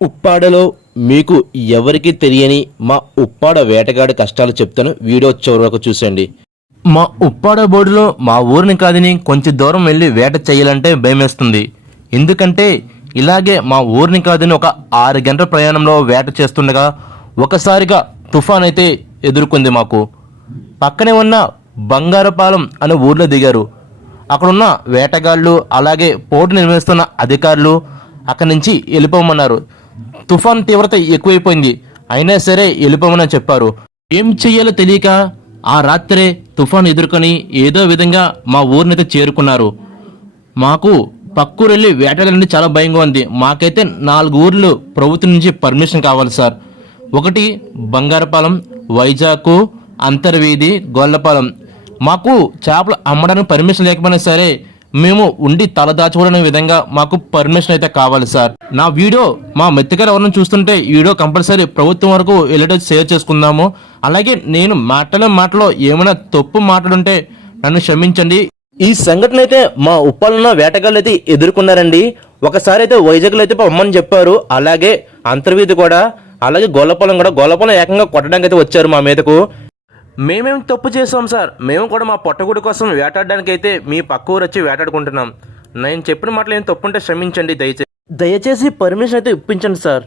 ఉప్పాడలో మీకు ఎవరికి తెలియని మా ఉప్పాడ వేటగాడి కష్టాలు చెప్తాను. వీడియో చివరకు చూసండి మా ఉప్పాడ బోర్డులో మా ఊరిని కాదని కొంచెం దూరం వెళ్ళి వేట చేయాలంటే భయమేస్తుంది ఎందుకంటే ఇలాగే మా ఊరిని కాదని ఒక ఆరు గంటల ప్రయాణంలో వేట చేస్తుండగా ఒకసారిగా తుఫాన్ అయితే ఎదుర్కొంది మాకు. పక్కనే ఉన్న బంగారపాలెం అనే ఊర్లో దిగారు. అక్కడున్న వేటగాళ్ళు అలాగే పోటు నిర్వహిస్తున్న అధికారులు అక్కడి నుంచి వెళ్ళిపోమన్నారు. తుఫాన్ తీవ్రత ఎక్కువైపోయింది. అయినా సరే వెళ్ళిపోమని చెప్పారు. ఏం చెయ్యాలో తెలియక ఆ రాత్రే తుఫాన్ ఎదుర్కొని ఏదో విధంగా మా ఊరినైతే చేరుకున్నారు. మాకు పక్కూరు వెళ్ళి వేటాడాలంటే చాలా భయంగా ఉంది. మాకైతే నాలుగు ఊర్లు ప్రభుత్వం నుంచి పర్మిషన్ కావాలి సార్. ఒకటి బంగారపాలెం వైజాగ్ అంతర్వీధి గొల్లపాలెం. మాకు చేపలు అమ్మడానికి పర్మిషన్ లేకపోయినా సరే మేము ఉండి తల దాచుకోవడం విధంగా మాకు పర్మిషన్ అయితే కావాలి సార్ నా వీడియో మా మెత్తగారు ఎవరైనా చూస్తుంటే ఈ వీడియో కంపల్సరీ ప్రభుత్వం వరకు వెళ్ళేటట్టు షేర్ చేసుకుందాము. అలాగే నేను మాటలో మాటలో ఏమైనా తప్పు మాట్లాడుంటే నన్ను క్షమించండి. ఈ సంఘటన అయితే మా ఉప్పాలన్న వేటగాళ్ళు అయితే ఎదుర్కొన్నారండి. ఒకసారి అయితే వైజాగ్లో అయితే పొమ్మని చెప్పారు. అలాగే అంతర్వీధి కూడా అలాగే గొల్లపొలం కూడా గొల్లపొలం ఏకంగా కొట్టడానికి అయితే వచ్చారు మా మీదకు. మేమేం తప్పు చేసాం సార్? మేము కూడా మా పొట్టగుడి కోసం వేటాడడానికి అయితే మీ పక్క ఊరు వచ్చి వేటాడుకుంటున్నాం. నేను చెప్పిన మాటలు ఏం తప్పుంటే క్షమించండి దయచేసి. దయచేసి పర్మిషన్ అయితే ఇప్పించండి సార్.